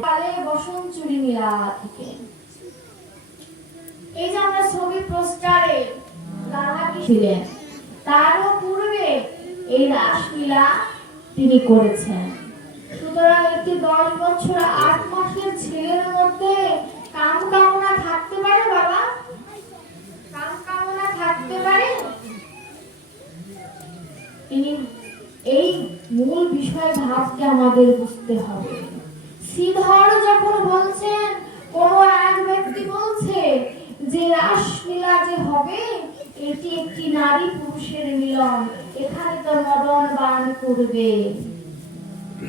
কালে বসন্ত চুরি মিলা থেকে। এই যে আমরা ছবি পোস্টারে রাধাকে ছিলেন, তারও পূর্বে এই রাসলীলা তিনি করেছেন। সুতরাং একটি দশ বছর, আট মাসের ছেলের মধ্যে কাম কামনা থাকতে পারে বাবা? কাম কামনা থাকতে পারে? এই মূল বিষয় ভাবকে আমাদের বুঝতে হবে। শ্রীধর যখন বলছেন, কোন এক ব্যক্তি বলছে যে রাসলীলা যে হবে, এটি একটি নারী পুরুষের মিলন। এখানে তো মদন বান করবে।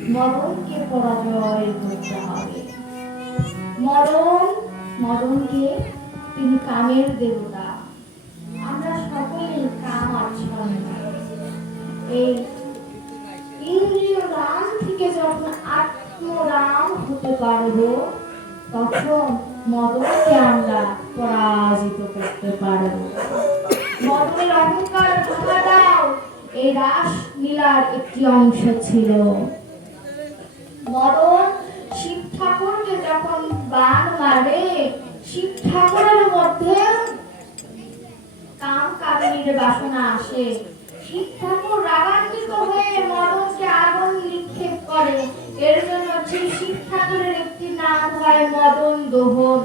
মদনকে পরাজয় করতে হবে। মদন, মদনকে তিনি কামের দেবতা। আমরা সকলে কাম আচ্ছন্ন। এই ইন্দ্রিয় রাম থেকে যখন হতে পারব তখন মদনকে আমরা পরাজিত করতে পারব। মদনের অহংকার ভাঙাটাও এই রাস লীলার একটি অংশ ছিল। মদন শিব ঠাকুরকে যখন বান মারে, শিব ঠাকুরের মধ্যে কাম কামিনীর বাসনা আসে। শিব ঠাকুর ঠাকুরের একটি মদন দহন।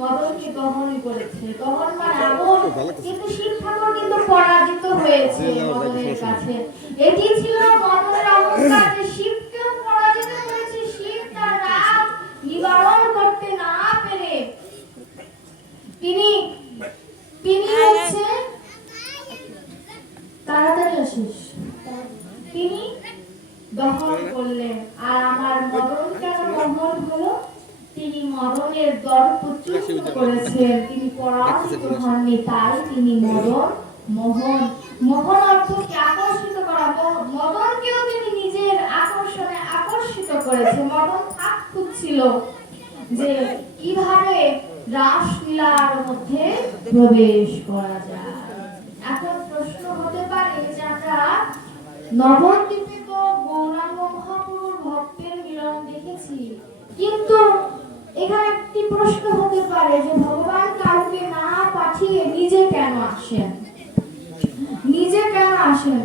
মদনকে দহন করেছে। দহন মানে আগুন। কিন্তু শিব ঠাকুর কিন্তু পরাজিত হয়েছে মদনের কাছে। এটি ছিল মদনের অবস্থা যে শিবকেও পরাজিত করেছে শিব তার রাগ নিবারণ করতে না পেরে। তিনি তিনি হচ্ছে তাড়াতাড়ি আসিস। তিনি দহন করলেন। আর আমার মদন কেন মোহন হলো, তিনি মদনের দর্প চূর্ণ করেছেন। তিনি পরাজিত হননি তাই তিনি মদন মোহন। মোহন অর্থ কি আকর্ষিত করা মদনকেও তিনি নিজের আকর্ষণে আকর্ষিত করেছে মদন থাক খুঁজছিল যে কীভাবে রাসলীলার মধ্যে প্রবেশ করা যায়। এখন প্রশ্ন হতে পারে যে আমরা নবদ্বীপে কিন্তু এখানে একটি প্রশ্ন হতে পারে যে ভগবান কাউকে না পাঠিয়ে নিজে কেন আসেন? নিজে কেন আসেন?